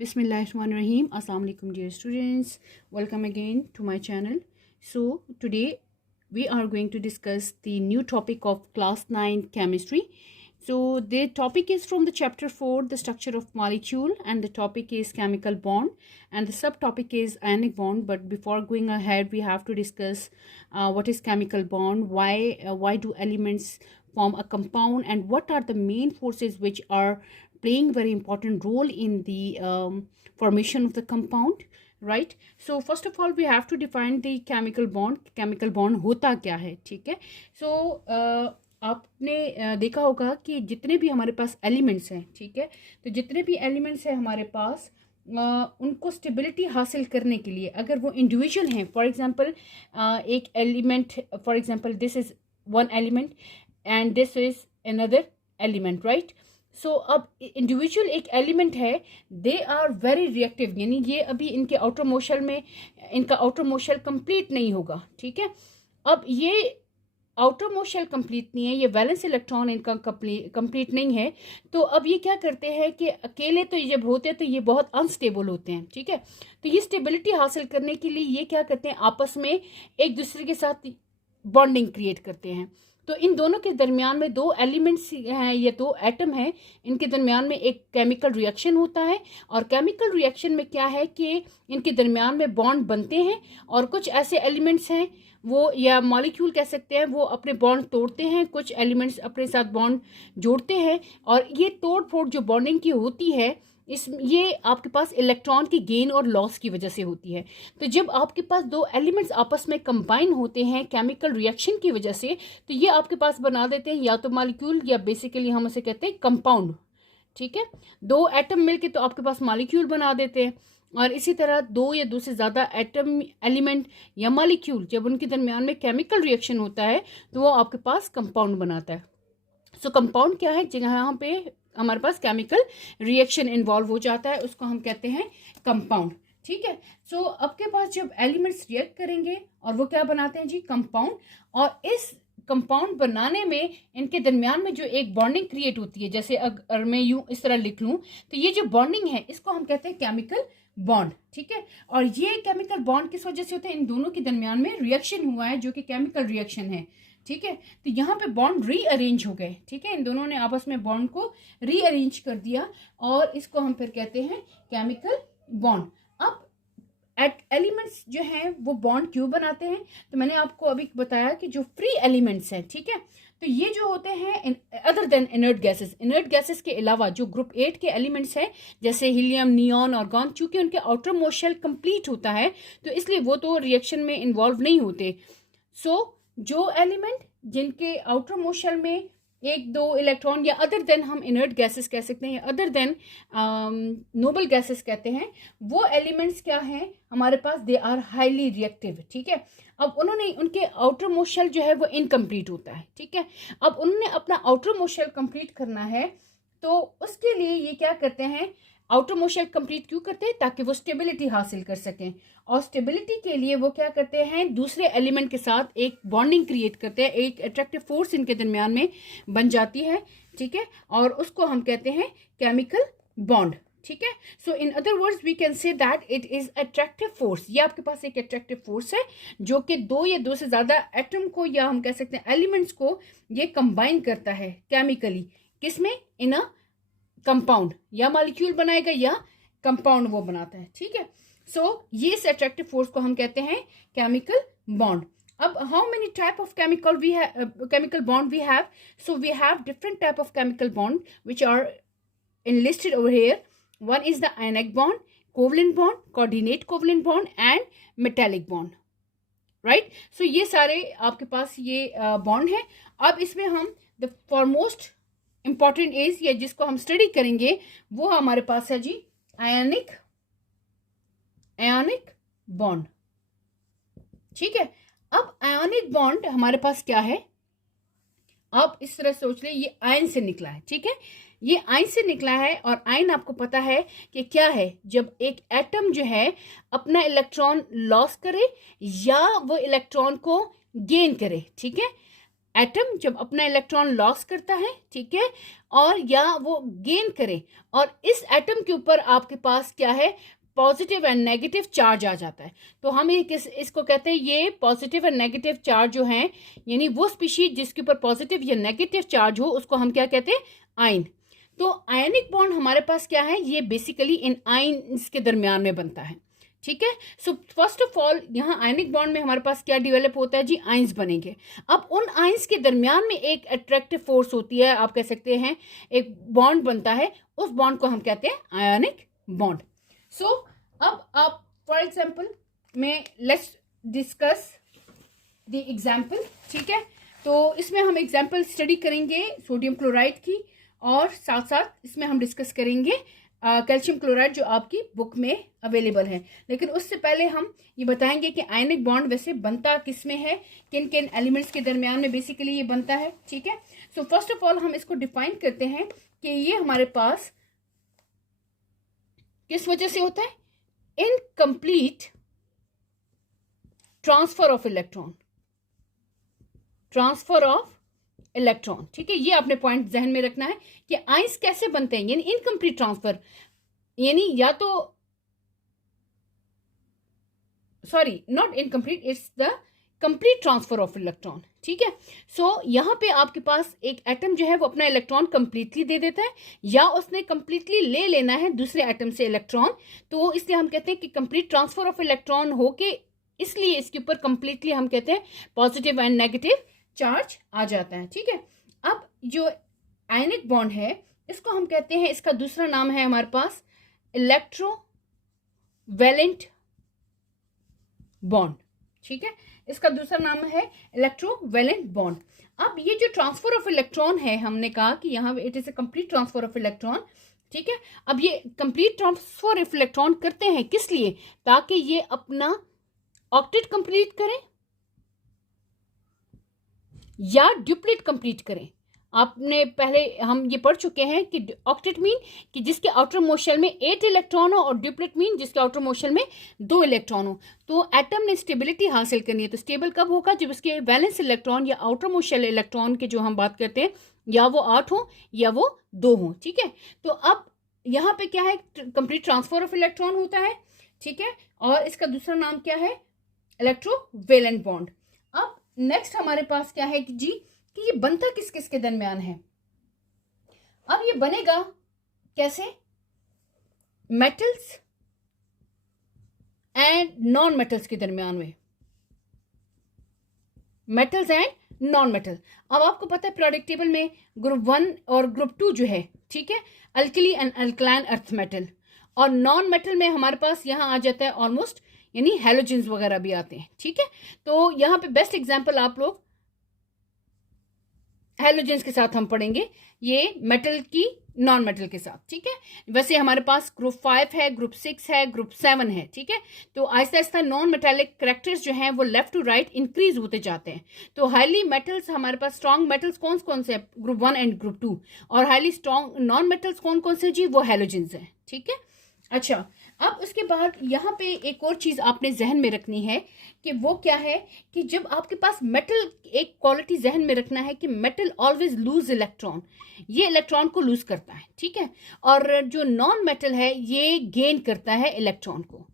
Bismillahirrahmanirrahim. Assalamu alaikum dear students. Welcome again to my channel. So today we are going to discuss the new topic of class 9 chemistry. So the topic is from the chapter 4, the structure of molecule, and the topic is chemical bond, and the subtopic is ionic bond. But before going ahead, we have to discuss what is chemical bond, why do elements form a compound, and what are the main forces which are playing very important role in the formation of the compound, right? So first of all we have to define the chemical bond होता क्या है, ठीक है? So आपने देखा होगा कि जितने भी हमारे पास एलिमेंट्स हैं, ठीक है, तो जितने भी एलिमेंट्स हैं हमारे पास उनको स्टेबिलिटी हासिल करने के लिए अगर वो इंडिविजुअल हैं, फॉर एग्जांपल एक element, for example this is one element and this is another element, right? So अब इंडिविजुअल एक एलिमेंट है, दे आर वेरी रिएक्टिव, यानी ये अभी इनके आउटर मोशल में इनका आउटर मोशल कंप्लीट नहीं होगा, ठीक है? अब ये आउटर मोशल कंप्लीट नहीं है, ये वैलेंस इलेक्ट्रॉन इनका कंप्लीट नहीं है, तो अब ये क्या करते हैं कि अकेले तो जब होते हैं तो ये बहुत अनस्टेबल होते हैं, ठीक है? तो ये स्टेबिलिटी हासिल करने के लिए ये क्या करते हैं, आपस में एक दूसरे के साथ बॉन्डिंग क्रिएट करते हैं। तो इन दोनों के दरमियान में दो एलिमेंट्स हैं, ये दो एटम हैं, इनके दरमियान में एक केमिकल रिएक्शन होता है, और केमिकल रिएक्शन में क्या है कि इनके दरमियान में बॉन्ड बनते हैं, और कुछ ऐसे एलिमेंट्स हैं वो, या मॉलिक्यूल कह सकते हैं, वो अपने बॉन्ड तोड़ते हैं, कुछ एलिमेंट्स अपने साथ बॉन्ड जोड़ते हैं, और ये तोड़ फोड़ जो बॉन्डिंग की होती है ये आपके पास इलेक्ट्रॉन की गेन और लॉस की वजह से होती है। तो जब आपके पास दो एलिमेंट्स आपस में कंबाइन होते हैं केमिकल रिएक्शन की वजह से, तो ये आपके पास बना देते हैं या तो मॉलिक्यूल या बेसिकली हम उसे कहते हैं कंपाउंड, ठीक है? दो एटम मिलके तो आपके पास मॉलिक्यूल बना देते हैं, और इसी तरह दो या दो से ज़्यादा एटम, एलिमेंट या मॉलिक्यूल जब उनके दरमियान में केमिकल रिएक्शन होता है तो वो आपके पास कंपाउंड बनाता है। सो कंपाउंड क्या है, जहाँ पे हमारे पास केमिकल रिएक्शन इन्वॉल्व हो जाता है उसको हम कहते हैं कंपाउंड, ठीक है? सो आपके पास जब एलिमेंट्स रिएक्ट करेंगे और वो क्या बनाते हैं जी, कंपाउंड, और इस कंपाउंड बनाने में इनके दरमियान में जो एक बॉन्डिंग क्रिएट होती है, जैसे अगर मैं यूं इस तरह लिख लूं तो ये जो बॉन्डिंग है इसको हम कहते हैं केमिकल बॉन्ड, ठीक है? और ये केमिकल बॉन्ड किस वजह से होता है, इन दोनों के दरमियान में रिएक्शन हुआ है जो कि केमिकल रिएक्शन है, ठीक है? तो यहाँ पे बॉन्ड रीअरेंज हो गए, ठीक है? इन दोनों ने आपस में बॉन्ड को रीअरेंज कर दिया, और इसको हम फिर कहते हैं केमिकल बॉन्ड। अब एलिमेंट्स जो हैं वो बॉन्ड क्यों बनाते हैं, तो मैंने आपको अभी बताया कि जो फ्री एलिमेंट्स हैं, ठीक है, तो ये जो होते हैं अदर देन इनर्ट गैसेस के अलावा जो ग्रुप 8 के एलिमेंट्स हैं जैसे हीलियम, नियॉन, आर्गॉन, चूंकि उनके आउटर मोशल कंप्लीट होता है तो इसलिए वो तो रिएक्शन में इन्वॉल्व नहीं होते। सो जो एलिमेंट जिनके आउटर मोशल में एक दो इलेक्ट्रॉन, या अदर देन हम इनर्ट गैसेस कह सकते हैं, अदर देन नोबल गैसेस कहते हैं, वो एलिमेंट्स क्या हैं हमारे पास, दे आर हाईली रिएक्टिव, ठीक है? अब उन्होंने उनके आउटर मोशल जो है वो इनकम्प्लीट होता है, ठीक है? अब उन्होंने अपना आउटर मोशल कंप्लीट करना है, तो उसके लिए ये क्या करते हैं, आउटर मोशल कंप्लीट क्यों करते हैं, ताकि वो स्टेबिलिटी हासिल कर सकें, और स्टेबिलिटी के लिए वो क्या करते हैं, दूसरे एलिमेंट के साथ एक बॉन्डिंग क्रिएट करते हैं, एक अट्रैक्टिव फोर्स इनके दरमियान में बन जाती है, ठीक है? और उसको हम कहते हैं केमिकल बॉन्ड, ठीक है? So in other words we can say that it is attractive force. ये आपके पास एक अट्रैक्टिव फोर्स है जो कि दो या दो से ज्यादा एटम को, या हम कह सकते हैं एलिमेंट्स को, ये कंबाइन करता है केमिकली, किसमें, इन अ कंपाउंड, या मॉलिक्यूल बनाएगा या कंपाउंड वो बनाता है, ठीक है? सो ये इस अट्रैक्टिव फोर्स को हम कहते हैं केमिकल बॉन्ड। अब how many type of chemical bond we have, so we have different type of chemical bond which are enlisted over here. One is the ionic bond, covalent bond, coordinate covalent bond and metallic bond, right? So ये सारे आपके पास ये bond है। अब इसमें हम the foremost important is, या जिसको हम स्टडी करेंगे, वो हमारे पास है जी आयनिक बॉन्ड, ठीक है? अब आयनिक बॉन्ड हमारे पास क्या है, आप इस तरह सोच ले, ये आयन से निकला है, ठीक है? ये आयन से निकला है, और आयन आपको पता है कि क्या है, जब एक एटम जो है अपना इलेक्ट्रॉन लॉस करे या वो इलेक्ट्रॉन को गेन करे, ठीक है? एटम जब अपना इलेक्ट्रॉन लॉस करता है, ठीक है, और या वो गेन करे, और इस एटम के ऊपर आपके पास क्या है, पॉजिटिव एंड नेगेटिव चार्ज आ जाता है। तो हम इसको कहते हैं, ये पॉजिटिव एंड नेगेटिव चार्ज जो है, यानी वो स्पीशीज जिसके ऊपर पॉजिटिव या नेगेटिव चार्ज हो, उसको हम क्या कहते हैं, आयन। तो आयनिक बॉन्ड हमारे पास क्या है, ये बेसिकली इन आयन्स के दरमियान में बनता है, ठीक है। सो फर्स्ट ऑफ ऑल यहाँ आयनिक बॉन्ड में हमारे पास क्या डेवलप होता है जी, आयंस बनेंगे। अब उन आयंस के दरमियान में एक अट्रैक्टिव फोर्स होती है, आप कह सकते हैं एक बॉन्ड बनता है, उस बॉन्ड को हम कहते हैं आयनिक बॉन्ड। सो अब आप फॉर एग्जाम्पल में लेट्स डिस्कस द एग्जाम्पल, ठीक है। तो इसमें हम एग्जाम्पल स्टडी करेंगे सोडियम क्लोराइड की, और साथ साथ इसमें हम डिस्कस करेंगे कैल्शियम क्लोराइड जो आपकी बुक में अवेलेबल है। लेकिन उससे पहले हम ये बताएंगे कि आयनिक बॉन्ड वैसे बनता किस में है, किन किन एलिमेंट्स के दरमियान में बेसिकली ये बनता है, ठीक है। सो फर्स्ट ऑफ ऑल हम इसको डिफाइन करते हैं कि ये हमारे पास किस वजह से होता है, incomplete transfer of electron, transfer of electron, ठीक है। ये आपने पॉइंट जहन में रखना है कि आयंस कैसे बनते हैं, यानी इनकम्प्लीट ट्रांसफर, यानी या तो sorry not incomplete, it's the complete transfer of electron, ठीक है। सो यहां पे आपके पास एक एटम जो है वो अपना इलेक्ट्रॉन कंप्लीटली दे देता है, या उसने कंप्लीटली ले लेना है दूसरे एटम से इलेक्ट्रॉन। तो इसलिए हम कहते हैं कि कंप्लीट ट्रांसफर ऑफ इलेक्ट्रॉन होके, इसलिए इसके ऊपर कंप्लीटली हम कहते हैं पॉजिटिव एंड नेगेटिव चार्ज आ जाता है, ठीक है। अब जो आयनिक बॉन्ड है इसको हम कहते हैं, इसका दूसरा नाम है हमारे पास इलेक्ट्रोवैलेंट बॉन्ड, ठीक है। इसका दूसरा नाम है इलेक्ट्रोवैलेंट बॉन्ड। अब ये जो ट्रांसफर ऑफ इलेक्ट्रॉन है, हमने कहा कि यहाँ it is a complete transfer of electron, ठीक है। अब ये कंप्लीट ट्रांसफर ऑफ इलेक्ट्रॉन करते हैं किस लिए, ताकि ये अपना ऑक्टेट कंप्लीट करें या ड्यूप्लेट कंप्लीट करें। आपने पहले हम ये पढ़ चुके हैं कि ऑक्टेट मीन कि जिसके आउटर मोस्ट शेल में 8 इलेक्ट्रॉन हो, और ड्यूप्लेट मीन जिसके आउटर मोस्ट शेल में 2 इलेक्ट्रॉन हो। तो एटम ने स्टेबिलिटी हासिल करनी है, तो स्टेबल कब होगा, जब उसके वैलेंस इलेक्ट्रॉन या आउटर मोस्ट शेल इलेक्ट्रॉन के जो हम बात करते हैं, या वो 8 हो या वो 2 हो, ठीक है। तो अब यहाँ पे क्या है, कंप्लीट ट्रांसफर ऑफ इलेक्ट्रॉन होता है, ठीक है, और इसका दूसरा नाम क्या है, इलेक्ट्रोवैलेंट बॉन्ड। अब नेक्स्ट हमारे पास क्या है कि जी कि ये बनता किस किस के दरमियान है। अब ये बनेगा कैसे, मेटल्स एंड नॉन मेटल्स के दरमियान में, मेटल्स एंड नॉन मेटल। अब आपको पता है पीरियोडिक टेबल में ग्रुप 1 और ग्रुप 2 जो है, ठीक है, alkali and alkaline earth metal, और नॉन मेटल में हमारे पास यहाँ आ जाता है ऑलमोस्ट, यानी हैलोजेंस वगैरह भी आते हैं, ठीक है। तो यहाँ पे बेस्ट एग्जांपल आप लोग हैलोजेंस के साथ हम पढ़ेंगे, ये मेटल की नॉन मेटल के साथ, ठीक है। वैसे हमारे पास ग्रुप 5 है, ग्रुप 6 है, ग्रुप 7 है, ठीक है। तो Aahista Aahista non metallic characters जो हैं वो लेफ्ट टू राइट इंक्रीज होते जाते हैं। तो हाईली मेटल्स हमारे पास, स्ट्रॉन्ग मेटल्स कौन कौन से हैं, ग्रुप 1 एंड ग्रुप 2, और हाईली स्ट्रॉन्ग नॉन मेटल्स कौन कौन से जी, वो हैलोजेंस हैं, ठीक है। अच्छा, अब उसके बाद यहाँ पे एक और चीज़ आपने जहन में रखनी है कि वो क्या है कि जब आपके पास मेटल, एक क्वालिटी जहन में रखना है कि मेटल ऑलवेज लूज इलेक्ट्रॉन, ये इलेक्ट्रॉन को लूज करता है, ठीक है। और जो नॉन मेटल है ये गेन करता है इलेक्ट्रॉन को,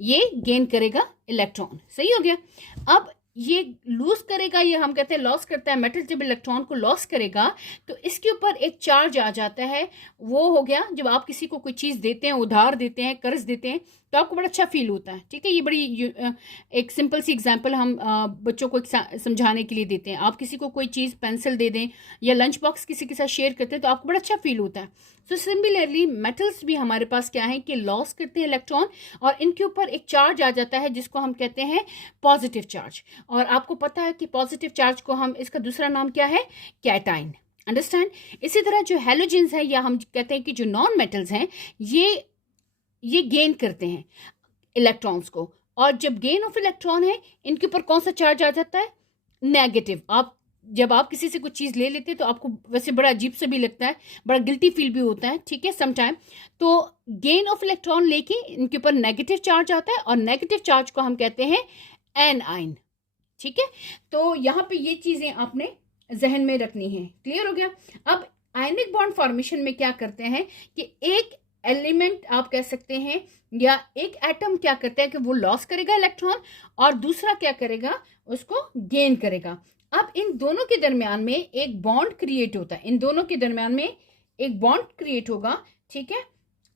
ये गेन करेगा इलेक्ट्रॉन, सही हो गया। अब ये लूज करेगा, ये हम कहते हैं लॉस करता है। मेटल जब इलेक्ट्रॉन को लॉस करेगा तो इसके ऊपर एक चार्ज आ जाता है, वो हो गया जब आप किसी को कोई चीज़ देते हैं, उधार देते हैं, कर्ज देते हैं, तो आपको बड़ा अच्छा फील होता है, ठीक है। ये बड़ी एक सिंपल सी एग्जांपल हम बच्चों को समझाने के लिए देते हैं। आप किसी को कोई चीज़ पेंसिल दे दें या लंच बॉक्स किसी के साथ शेयर करते हैं तो आपको बड़ा अच्छा फील होता है। सो सिमिलरली मेटल्स भी हमारे पास क्या है कि लॉस करते हैं इलेक्ट्रॉन, और इनके ऊपर एक चार्ज आ जाता है जिसको हम कहते हैं पॉजिटिव चार्ज। और आपको पता है कि पॉजिटिव चार्ज को हम, इसका दूसरा नाम क्या है, कैटाइन, अंडरस्टैंड। इसी तरह जो हैलोजेंस है, या हम कहते हैं कि जो नॉन मेटल्स हैं, ये गेन करते हैं इलेक्ट्रॉन्स को, और जब गेन ऑफ इलेक्ट्रॉन है इनके ऊपर कौन सा चार्ज आ जाता है, नेगेटिव। जब आप किसी से कुछ चीज़ ले लेते हैं तो आपको वैसे बड़ा अजीब सा भी लगता है, बड़ा गिल्टी फील भी होता है, ठीक है, समटाइम। तो गेन ऑफ इलेक्ट्रॉन लेके इनके ऊपर नेगेटिव चार्ज आता है, और नेगेटिव चार्ज को हम कहते हैं एन आइन, ठीक है। तो यहाँ पे ये चीज़ें आपने जहन में रखनी है। क्लियर हो गया। अब आयनिक बॉन्ड फॉर्मेशन में क्या करते हैं कि एक एलिमेंट आप कह सकते हैं या एक एटम क्या करता है कि वो लॉस करेगा इलेक्ट्रॉन और दूसरा क्या करेगा, उसको गेन करेगा। अब इन दोनों के दरमियान में एक बॉन्ड क्रिएट होता है, इन दोनों के दरमियान में एक बॉन्ड क्रिएट होगा। ठीक है।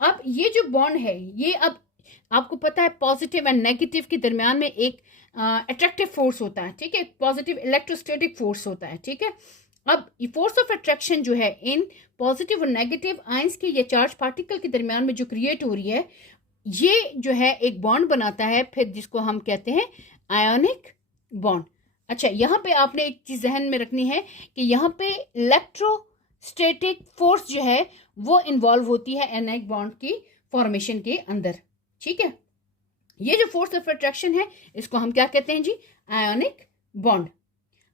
अब ये जो बॉन्ड है ये, अब आपको पता है पॉजिटिव एंड नेगेटिव के दरमियान में एक अट्रैक्टिव फोर्स होता है। ठीक है, पॉजिटिव इलेक्ट्रोस्टैटिक फोर्स होता है। ठीक है। अब ये फोर्स ऑफ अट्रैक्शन जो है इन पॉजिटिव और नेगेटिव आयंस के या चार्ज पार्टिकल के दरमियान में जो क्रिएट हो रही है, ये जो है एक बॉन्ड बनाता है फिर, जिसको हम कहते हैं आयोनिक बॉन्ड। अच्छा, यहाँ पे आपने एक चीज जहन में रखनी है कि यहाँ पे इलेक्ट्रोस्टैटिक फोर्स जो है वो इन्वॉल्व होती है आयोनिक बॉन्ड की फॉर्मेशन के अंदर। ठीक है, ये जो फोर्स ऑफ अट्रैक्शन है इसको हम क्या कहते हैं जी, आयोनिक बॉन्ड।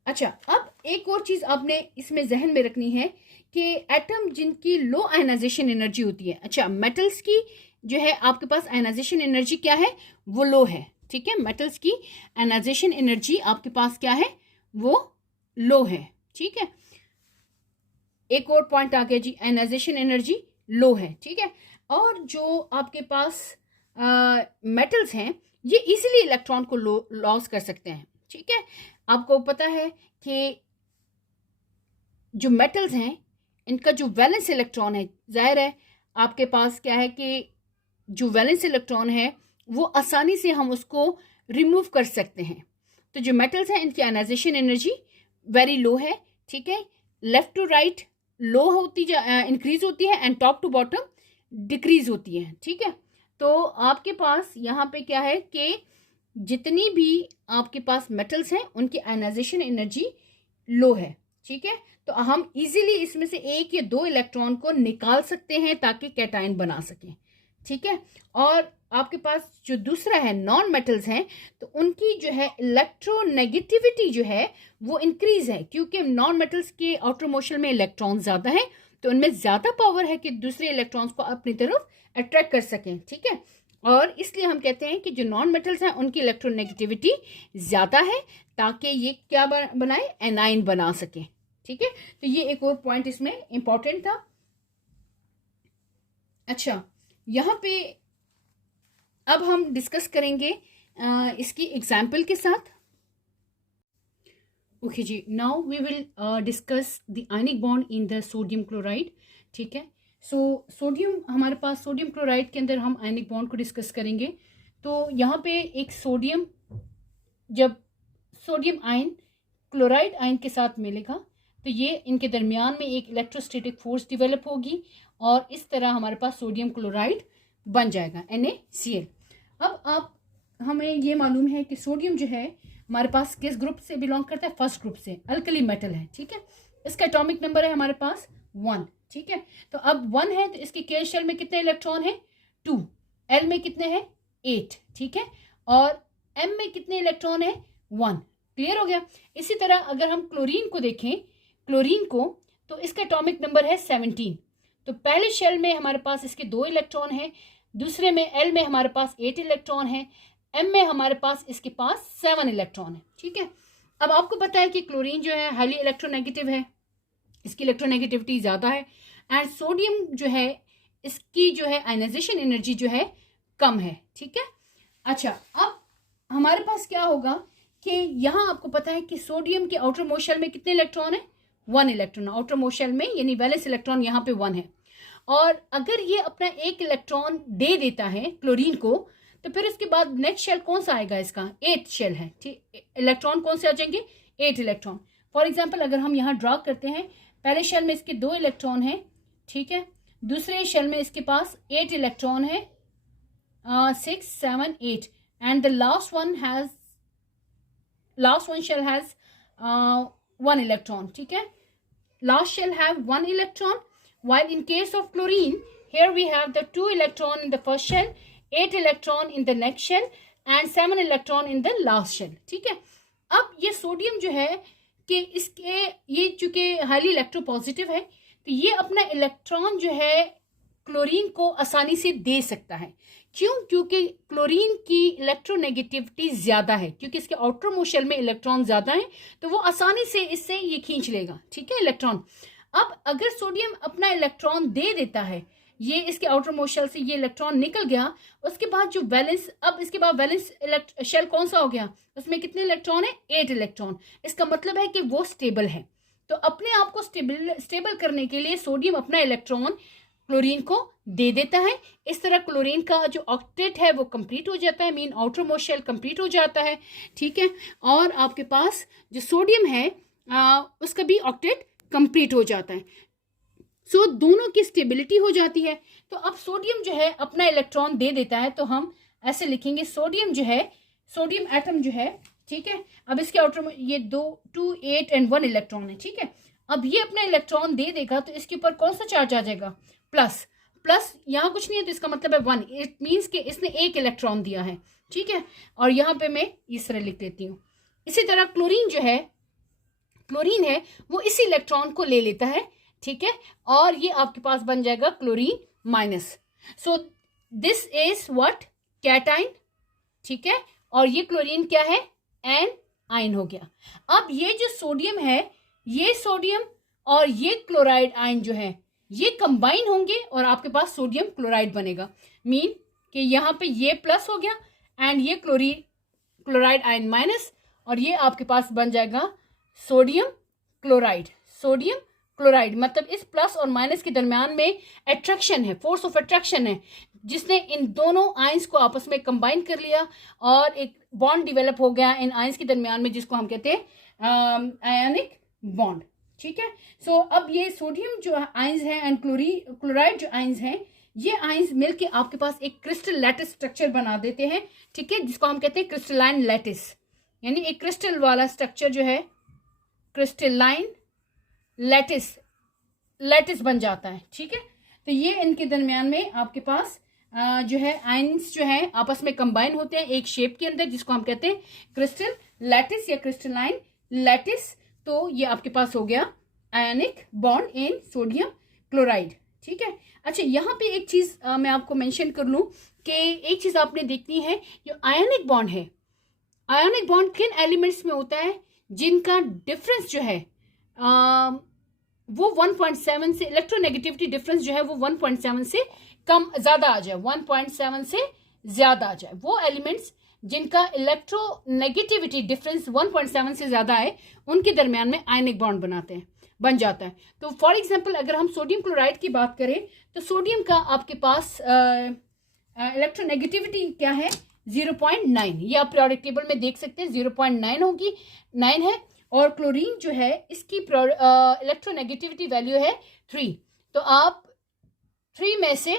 अच्छा, अब एक और चीज आपने इसमें जहन में रखनी है कि एटम जिनकी लो आयनाइजेशन एनर्जी होती है, अच्छा मेटल्स की जो है आपके पास आयनाइजेशन एनर्जी क्या है, वो लो है। ठीक है, मेटल्स की आयनाइजेशन एनर्जी आपके पास क्या है, वो लो है। ठीक है, एक और पॉइंट आ गया जी, आयनाइजेशन एनर्जी लो है। ठीक है, और जो आपके पास मेटल्स हैं ये इजीली इलेक्ट्रॉन को लॉस कर सकते हैं। ठीक है, आपको पता है कि जो मेटल्स हैं इनका जो वैलेंस इलेक्ट्रॉन है, जाहिर है आपके पास क्या है कि जो वैलेंस इलेक्ट्रॉन है वो आसानी से हम उसको रिमूव कर सकते हैं। तो जो मेटल्स हैं इनकी आयनाइजेशन एनर्जी वेरी लो है। ठीक है, लेफ्ट टू राइट लो होती इंक्रीज होती है and top to bottom decrease होती है। ठीक है, तो आपके पास यहाँ पे क्या है कि जितनी भी आपके पास मेटल्स हैं उनकी आयनाइजेशन एनर्जी लो है। ठीक है, तो हम इजीली इसमें से एक या दो इलेक्ट्रॉन को निकाल सकते हैं ताकि कैटायन बना सकें। ठीक है, और आपके पास जो दूसरा है नॉन मेटल्स हैं तो उनकी जो है इलेक्ट्रोनेगेटिविटी जो है वो इंक्रीज है, क्योंकि नॉन मेटल्स के आउटर मोशन में इलेक्ट्रॉन ज्यादा है तो उनमें ज्यादा पावर है कि दूसरे इलेक्ट्रॉन्स को अपनी तरफ अट्रैक्ट कर सकें। ठीक है, और इसलिए हम कहते हैं कि जो नॉन मेटल्स हैं उनकी इलेक्ट्रोनेगेटिविटी ज्यादा है ताकि ये क्या बनाए, एनाइन बना सके। ठीक है, तो ये एक और पॉइंट इसमें इंपॉर्टेंट था। अच्छा, यहाँ पे अब हम डिस्कस करेंगे इसकी एग्जाम्पल के साथ। Okay ji, now we will discuss the ionic bond in the sodium chloride. ठीक है, सो सोडियम, हमारे पास सोडियम क्लोराइड के अंदर हम आयनिक बॉन्ड को डिस्कस करेंगे। तो यहाँ पे एक सोडियम, जब सोडियम आयन क्लोराइड आयन के साथ मिलेगा तो ये इनके दरमियान में एक इलेक्ट्रोस्टैटिक फोर्स डेवलप होगी और इस तरह हमारे पास सोडियम क्लोराइड बन जाएगा, NaCl। अब आप हमें ये मालूम है कि सोडियम जो है हमारे पास किस ग्रुप से बिलोंग करता है, फर्स्ट ग्रुप से, अल्कली मेटल है। ठीक है, इसका एटॉमिक नंबर है हमारे पास 1। ठीक है, तो अब 1 है तो इसके K शेल में कितने इलेक्ट्रॉन है, 2, L में कितने हैं, 8। ठीक है, और M में कितने इलेक्ट्रॉन है, 1। क्लियर हो गया। इसी तरह अगर हम क्लोरीन को देखें, क्लोरीन को, तो इसका एटॉमिक नंबर है 17। तो पहले शेल में हमारे पास इसके 2 इलेक्ट्रॉन है, दूसरे में L में हमारे पास 8 इलेक्ट्रॉन है, M में हमारे पास इसके पास 7 इलेक्ट्रॉन है। ठीक है, अब आपको पता है कि क्लोरीन जो है हाईली इलेक्ट्रोनेगेटिव है, इसकी इलेक्ट्रोनेगेटिविटी ज़्यादा है, एंड सोडियम जो है इसकी जो है आयनाइजेशन एनर्जी जो है कम है। ठीक है, अच्छा, अब हमारे पास क्या होगा कि यहाँ आपको पता है कि सोडियम के आउटर मोस्ट शेल में कितने इलेक्ट्रॉन है, 1 इलेक्ट्रॉन आउटर मोस्ट शेल में, यानी वैलेंस इलेक्ट्रॉन यहाँ पे 1 है। और अगर ये अपना 1 इलेक्ट्रॉन दे देता है क्लोरीन को तो फिर इसके बाद नेक्स्ट शेल कौन सा आएगा, इसका 8 शेल है। ठीक, इलेक्ट्रॉन कौन से आ जाएंगे, 8 इलेक्ट्रॉन। फॉर एग्जाम्पल अगर हम यहाँ ड्रा करते हैं, पहले शेल में इसके 2 इलेक्ट्रॉन है। ठीक है, दूसरे शेल में इसके पास 8 इलेक्ट्रॉन है, 6, 7, 8, and the last one shell has 1 electron. ठीक है, last shell have 1 electron, while in case of chlorine here we have the 2 electron in the first shell, 8 electron in the next shell and 7 electron in the last shell. ठीक है, अब ये sodium जो है कि इसके ये चूंकि हाईली इलेक्ट्रोपॉजिटिव है तो ये अपना इलेक्ट्रॉन जो है क्लोरीन को आसानी से दे सकता है, क्यों? क्योंकि क्लोरीन की इलेक्ट्रोनेगेटिविटी ज़्यादा है, क्योंकि इसके आउटर मोस्ट शेल में इलेक्ट्रॉन ज़्यादा है, तो वो आसानी से इससे ये खींच लेगा, ठीक है, इलेक्ट्रॉन। अब अगर सोडियम अपना इलेक्ट्रॉन दे देता है, ये इसके आउटर मोस्ट शेल से ये इलेक्ट्रॉन निकल गया, उसके बाद जो वैलेंस, अब इसके बाद वैलेंस शेल कौन सा हो गया, उसमें कितने इलेक्ट्रॉन है? 8 इलेक्ट्रॉन। इसका मतलब है कि वो स्टेबल है। तो अपने आप को स्टेबल करने के लिए सोडियम अपना इलेक्ट्रॉन क्लोरीन को दे देता है। इस तरह क्लोरीन का जो ऑक्टेट है वो कंप्लीट हो जाता है, mean outer most shell complete हो जाता है, ठीक है। और आपके पास जो सोडियम है उसका भी ऑक्टेट कंप्लीट हो जाता है। सो दोनों की स्टेबिलिटी हो जाती है। तो अब सोडियम जो है अपना इलेक्ट्रॉन दे देता है, तो हम ऐसे लिखेंगे सोडियम जो है, सोडियम एटम जो है, ठीक है। अब इसके आउटर में ये 2, 8 एंड 1 इलेक्ट्रॉन है, ठीक है। अब ये अपना इलेक्ट्रॉन दे देगा तो इसके ऊपर कौन सा चार्ज आ जाएगा? प्लस। प्लस यहाँ कुछ नहीं है तो इसका मतलब है 1। इट मीन्स कि इसने एक इलेक्ट्रॉन दिया है, ठीक है। और यहाँ पे मैं इस तरह लिख देती हूँ। इसी तरह क्लोरीन जो है, क्लोरीन है वो इसी इलेक्ट्रॉन को ले लेता है, ठीक है। और ये आपके पास बन जाएगा chlorine minus. So this is what? Cation, ठीक है। और ये क्लोरीन क्या है? एन आयन हो गया। अब ये जो सोडियम है, ये सोडियम और ये क्लोराइड आयन जो है ये कंबाइन होंगे और आपके पास सोडियम क्लोराइड बनेगा। मीन कि यहाँ पे ये प्लस हो गया एंड ये क्लोराइड आयन माइनस, और ये आपके पास बन जाएगा सोडियम क्लोराइड। सोडियम क्लोराइड मतलब इस प्लस और माइनस के दरमियान में अट्रैक्शन है, फोर्स ऑफ अट्रैक्शन है, जिसने इन दोनों आयंस को आपस में कंबाइन कर लिया और एक बॉन्ड डिवेलप हो गया इन आयंस के दरमियान में, जिसको हम कहते हैं आयनिक बॉन्ड, ठीक है। सो अब ये सोडियम जो आयंस है एंड क्लोराइड जो आयंस हैं, ये आयंस मिलके आपके पास एक क्रिस्टल लैटिस स्ट्रक्चर बना देते हैं, ठीक है, जिसको हम कहते हैं क्रिस्टलाइन लैटिस, यानी एक क्रिस्टल वाला स्ट्रक्चर जो है क्रिस्टलाइन लैटिस बन जाता है, ठीक है। तो ये इनके दरमियान में आपके पास जो है आयंस जो है आपस में कंबाइन होते हैं एक शेप के अंदर, जिसको हम कहते हैं क्रिस्टल लैटिस या क्रिस्टलाइन लैटिस। तो ये आपके पास हो गया आयनिक बॉन्ड इन सोडियम क्लोराइड, ठीक है। अच्छा, यहाँ पे एक चीज मैं आपको मेंशन कर लूँ कि एक चीज आपने देखनी है, जो आयनिक बॉन्ड है, आयनिक बॉन्ड किन एलिमेंट्स में होता है जिनका डिफरेंस जो है वो 1.7 से, इलेक्ट्रोनेगेटिविटी डिफरेंस जो है वो 1.7 से कम ज़्यादा आ जाए, 1.7 से ज़्यादा आ जाए। वो एलिमेंट्स जिनका इलेक्ट्रोनेगेटिविटी डिफरेंस 1.7 से ज़्यादा है, उनके दरमियान में आयनिक बॉन्ड बन जाता है। तो फॉर एग्जांपल अगर हम सोडियम क्लोराइड की बात करें, तो सोडियम का आपके पास इलेक्ट्रोनेगेटिविटी क्या है? 0.9। ये आप पीरियोडिक टेबल में देख सकते हैं, 0.9 होगी, 9 है। और क्लोरीन जो है इसकी इलेक्ट्रोनेगेटिविटी वैल्यू है 3। तो आप 3 में से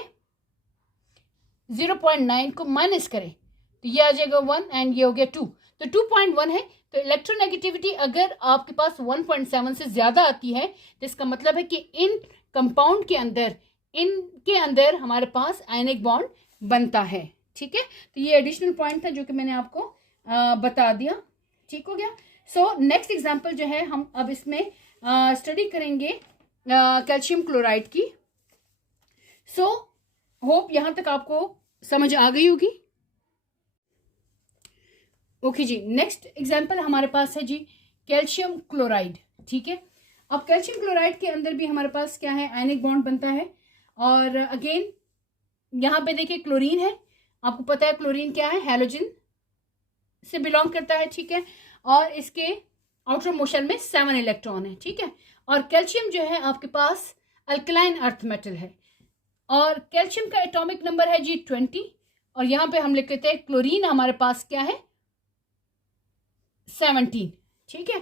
0.9 को माइनस करें तो ये आ जाएगा 1 एंड ये हो गया 2, तो 2.1 है। तो इलेक्ट्रोनेगेटिविटी अगर आपके पास 1.7 से ज़्यादा आती है तो इसका मतलब है कि इन कंपाउंड के अंदर, इनके अंदर हमारे पास आयनिक बॉन्ड बनता है, ठीक है। तो ये एडिशनल पॉइंट था जो कि मैंने आपको बता दिया, ठीक हो गया। सो नेक्स्ट एग्जांपल जो है हम अब इसमें स्टडी करेंगे कैल्शियम क्लोराइड की। सो होप यहाँ तक आपको समझ आ गई होगी। ओके जी, नेक्स्ट एग्जांपल हमारे पास है जी कैल्शियम क्लोराइड, ठीक है। अब कैल्शियम क्लोराइड के अंदर भी हमारे पास क्या है? आयनिक बॉन्ड बनता है। और अगेन यहाँ पे देखिए क्लोरीन है, आपको पता है क्लोरीन क्या है? हैलोजन से बिलोंग करता है, ठीक है। और इसके आउटर मोशन में 7 इलेक्ट्रॉन है, ठीक है। और कैल्शियम जो है आपके पास अल्कलाइन अर्थ मेटल है, और कैल्शियम का एटॉमिक नंबर है जी 20। और यहाँ पे हम लिख लेते हैं क्लोरीन हमारे पास क्या है? 17, ठीक है।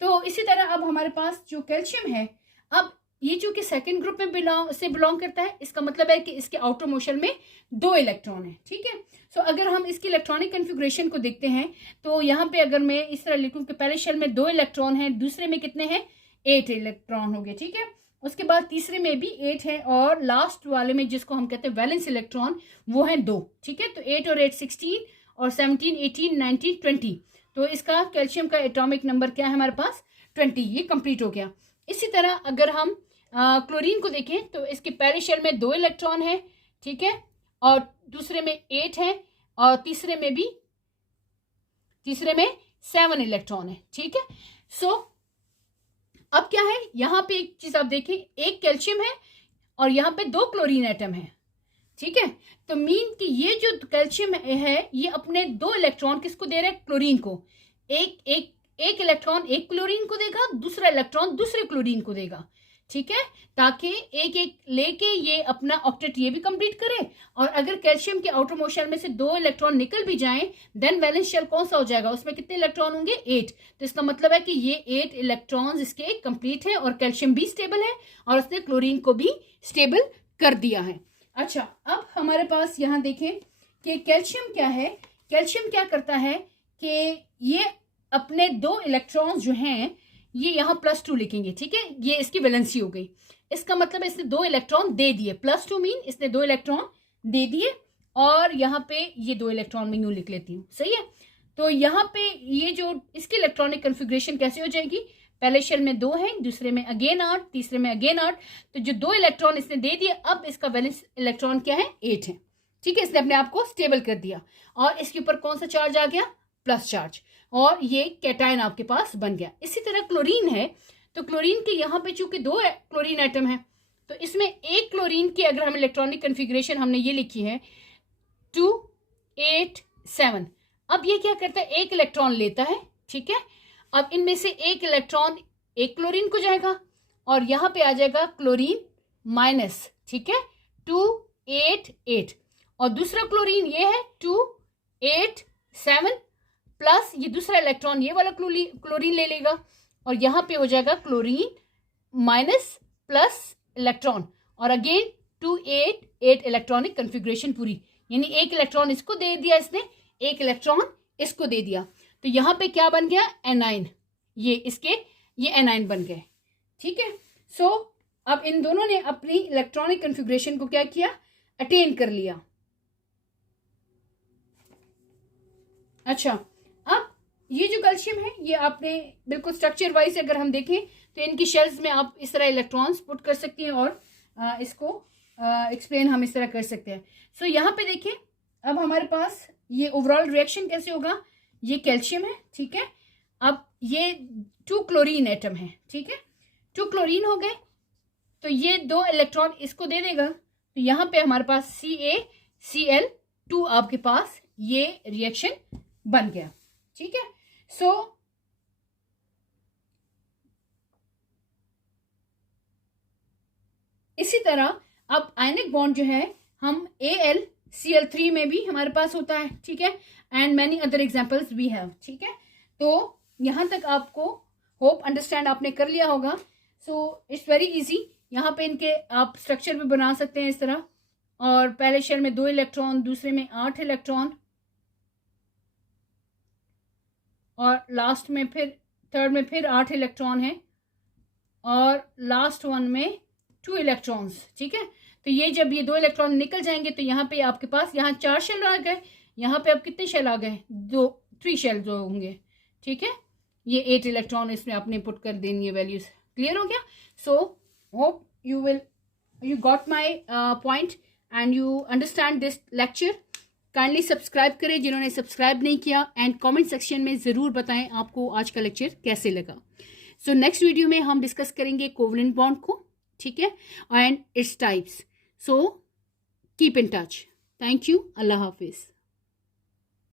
तो इसी तरह अब हमारे पास जो कैल्शियम है, अब ये जो कि सेकेंड ग्रुप में बिलोंग करता है, इसका मतलब है कि इसके आउटर मोशन में 2 इलेक्ट्रॉन है, ठीक है। सो अगर हम इसकी इलेक्ट्रॉनिक कन्फिग्रेशन को देखते हैं तो यहाँ पे अगर मैं इस तरह लिखूं कि पहले शेल में 2 इलेक्ट्रॉन है, दूसरे में कितने हैं? 8 इलेक्ट्रॉन हो गए, ठीक है। उसके बाद तीसरे में भी 8 है, और लास्ट वाले में जिसको हम कहते हैं वैलेंस इलेक्ट्रॉन, वो है 2, ठीक है। तो 8 और 8 16, और 17 18 19 20। तो इसका कैल्शियम का एटॉमिक नंबर क्या है हमारे पास? 20। ये कंप्लीट हो गया। इसी तरह अगर हम क्लोरीन को देखें तो इसके पहले शेल में 2 इलेक्ट्रॉन है, ठीक है। और दूसरे में 8 है और तीसरे में 7 इलेक्ट्रॉन है। ठीक है, सो अब क्या है, यहां पे एक चीज आप देखें, एक कैल्शियम है और यहां पे 2 क्लोरीन एटम है। ठीक है, तो मीन कि ये जो कैल्शियम है ये अपने 2 इलेक्ट्रॉन किसको दे रहा है, क्लोरीन को। एक इलेक्ट्रॉन एक क्लोरीन को देगा, दूसरा इलेक्ट्रॉन दूसरे क्लोरीन को देगा। ठीक है, ताकि एक एक लेके ये अपना ऑक्टेट ये भी कंप्लीट करे, और अगर कैल्शियम के आउटर मोस्ट शेल में से 2 इलेक्ट्रॉन निकल भी जाएं, देन वैलेंस शेल कौन सा हो जाएगा, उसमें कितने इलेक्ट्रॉन होंगे, 8। तो इसका मतलब है कि ये 8 इलेक्ट्रॉन्स इसके कंप्लीट है और कैल्शियम भी स्टेबल है और उसने क्लोरीन को भी स्टेबल कर दिया है। अच्छा, अब हमारे पास यहां देखें कि कैल्शियम क्या है। कैल्शियम क्या करता है कि ये अपने 2 इलेक्ट्रॉन्स जो हैं ये यहाँ +2 लिखेंगे। ठीक है, ये इसकी वैलेंसी हो गई। इसका मतलब है इसने 2 इलेक्ट्रॉन दे दिए, +2 मीन इसने 2 इलेक्ट्रॉन दे दिए, और यहाँ पे ये 2 इलेक्ट्रॉन में यूं लिख लेती हूँ। सही है, तो यहाँ पे ये जो इसकी इलेक्ट्रॉनिक कन्फिग्रेशन कैसे हो जाएगी, पहले शेल में 2 है, दूसरे में अगेन 8, तीसरे में अगेन 8, तो जो 2 इलेक्ट्रॉन इसने दे दिए, अब इसका वैलेंस इलेक्ट्रॉन क्या है, 8 है। ठीक है, इसने अपने आप को स्टेबल कर दिया और इसके ऊपर कौन सा चार्ज आ गया, प्लस चार्ज, और ये कैटायन आपके पास बन गया। इसी तरह क्लोरीन है, तो क्लोरीन के यहाँ पे चूंकि 2 क्लोरीन एटम है, तो इसमें एक क्लोरीन की अगर हम इलेक्ट्रॉनिक कन्फिग्रेशन हमने ये लिखी है 2 8 7। अब ये क्या करता है, एक इलेक्ट्रॉन लेता है। ठीक है, अब इनमें से एक इलेक्ट्रॉन एक क्लोरीन को जाएगा और यहां पे आ जाएगा क्लोरीन माइनस। ठीक है, 2 8 8, और दूसरा क्लोरीन ये है 2 8 7 प्लस ये दूसरा इलेक्ट्रॉन ये वाला क्लोरीन ले लेगा और यहां पे हो जाएगा क्लोरीन माइनस प्लस इलेक्ट्रॉन, और अगेन 2 8 8 इलेक्ट्रॉनिक कन्फिग्रेशन पूरी, यानी एक इलेक्ट्रॉन इसको दे दिया इसने, एक इलेक्ट्रॉन इसको दे दिया, तो यहां पे क्या बन गया, एनाइन। ये एनाइन बन गए। ठीक है, सो अब इन दोनों ने अपनी इलेक्ट्रॉनिक कन्फिग्रेशन को क्या किया, अटेन कर लिया। अच्छा, अब ये जो कैल्शियम है ये आपने बिल्कुल स्ट्रक्चर वाइज अगर हम देखें तो इनकी शेल्स में आप इस तरह इलेक्ट्रॉन्स पुट कर सकती हैं और इसको एक्सप्लेन हम इस तरह कर सकते हैं। सो यहाँ पे देखें, अब हमारे पास ये ओवरऑल रिएक्शन कैसे होगा, ये कैल्शियम है। ठीक है, अब ये 2 क्लोरीन एटम है। ठीक है, 2 क्लोरीन हो गए, तो ये 2 इलेक्ट्रॉन इसको दे देगा, तो यहाँ पे हमारे पास CaCl2 आपके पास ये रिएक्शन बन गया। ठीक है, सो इसी तरह अब आयनिक बॉन्ड जो है हम AlCl3 में भी हमारे पास होता है। ठीक है, and many other examples we have. ठीक है, तो यहां तक आपको होप अंडरस्टैंड आपने कर लिया होगा। सो इट्स वेरी इजी, यहाँ पे इनके आप स्ट्रक्चर भी बना सकते हैं इस तरह, और पहले शेल में 2 इलेक्ट्रॉन, दूसरे में 8 इलेक्ट्रॉन, और लास्ट में फिर थर्ड में फिर 8 इलेक्ट्रॉन है, और लास्ट वन में 2 इलेक्ट्रॉन्स। ठीक है, तो ये जब ये 2 इलेक्ट्रॉन निकल जाएंगे तो यहाँ पे आपके पास यहाँ 4 शेल आ गए, यहाँ पे अब कितने शेल आ गए, 3 शेल जो होंगे। ठीक है, ये 8 इलेक्ट्रॉन इसमें आपने पुट कर देंगे, वैल्यूज क्लियर हो गया। So hope you got my point and you understand this lecture. Kindly subscribe करें जिन्होंने सब्सक्राइब नहीं किया, एंड कमेंट सेक्शन में ज़रूर बताएं आपको आज का लेक्चर कैसे लगा। सो नेक्स्ट वीडियो में हम डिस्कस करेंगे कोवलेंट बॉन्ड को। ठीक है, and it's types. So keep in touch. Thank you, अल्लाह हाफिज़।